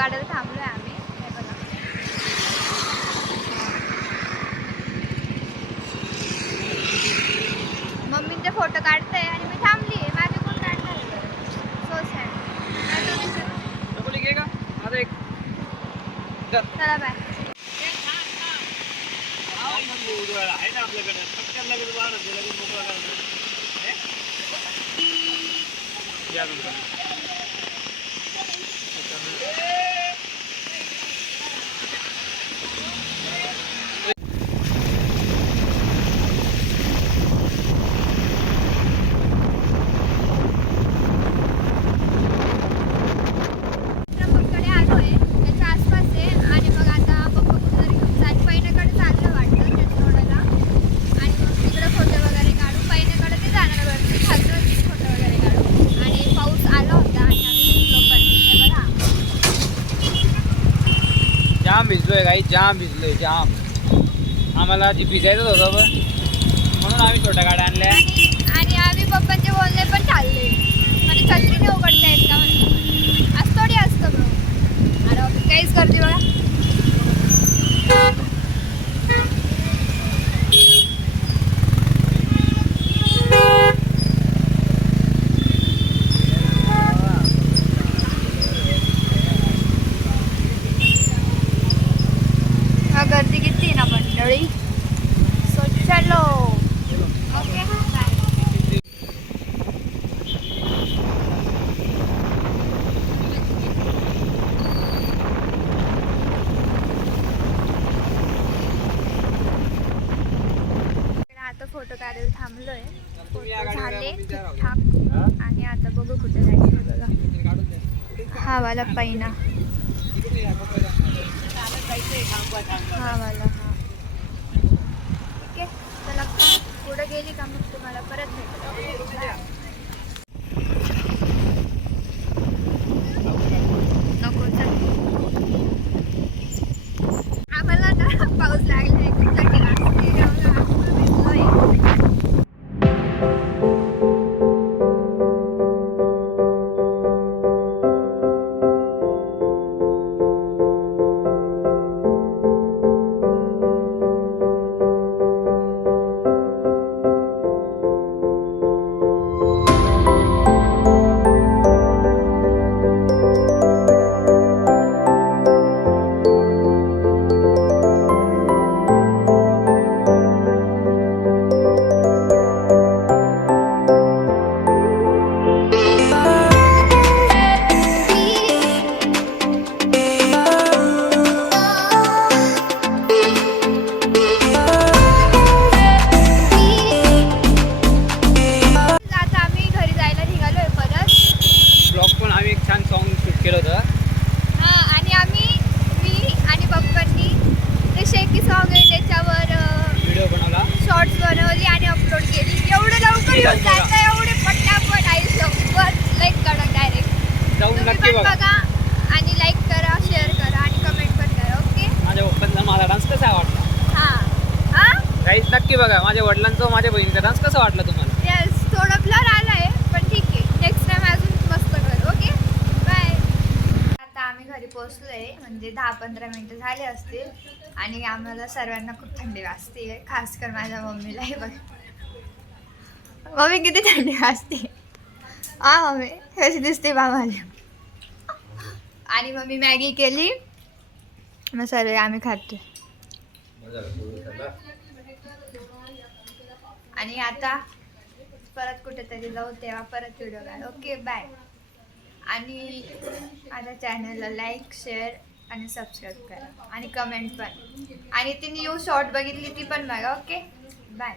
काढायला थांबलोय आम्ही. हे बघा मम्मी ते फोटो काढते आणि मी थांबली. माझे कोण काढणार सो सॅड. चला बाय. जाम भिजलोय काही जाम भिजलोय जाम. आम्हाला जी भिजायचं होतं म्हणून आम्ही छोट्या गाड्या आणल्या आणि आम्ही पप्पांचे बोलणे पण चालले. म्हणजे छत्रीने उघडता येत का म्हणून असं थोडी असतं बघ. अरे काहीच करते बघा. गर्दी किती ना मंडळी. सो चलो ओके बाय. आता फोटो काढायला थांबलोय. फोटो झाले ठीकठाक आणि आता बघू कुठे जायचं. बघा हा वाला पैना हा वाला हा. ठीक आहे चला पुढे गेली का मग तुम्हाला परत भेटतो. नको चल. आम्हाला ना पाऊस लागलाय. एवढे पटापट आयुष्यभर लाईक करा. डायरेक्ट जाऊन नक्की बघा आणि लाईक करा, शेअर करा आणि कमेंट पण करा. ओके. माझ्या पप्पांचा माझा डान्स कसा वाटला हा गाईज नक्की बघा. माझ्या वडिलांचा माझ्या बहिणीचा डान्स कसा वाटला तुम्हाला. येस थोडा ब्लर आलाय पण ठीक आहे. नेक्स्ट टाइम अजून मस्त करू. Okay bye. आता आम्ही घरी पोहोचलोय. म्हणजे 10-15 मिनिटं झाले असतील आणि आम्हाला सर्वांना खूप थंडी वाजते. खास कर माझ्या मम्मीला. हे बघ मम्मी किती थंडी वाजते. हा मम्मी कशी दिसते बा माझ्या. आणि मम्मी मॅगी केली मग सर्व आम्ही खातो. आणि आता परत कुठेतरी जाऊ तेव्हा परत व्हिडिओ काढ. Okay bye. आणि माझ्या चॅनलला लाईक शेअर आणि सबस्क्राईब करा आणि कमेंट पण. आणि ती न्यू शॉर्ट बघितली ती पण बघा. Okay bye.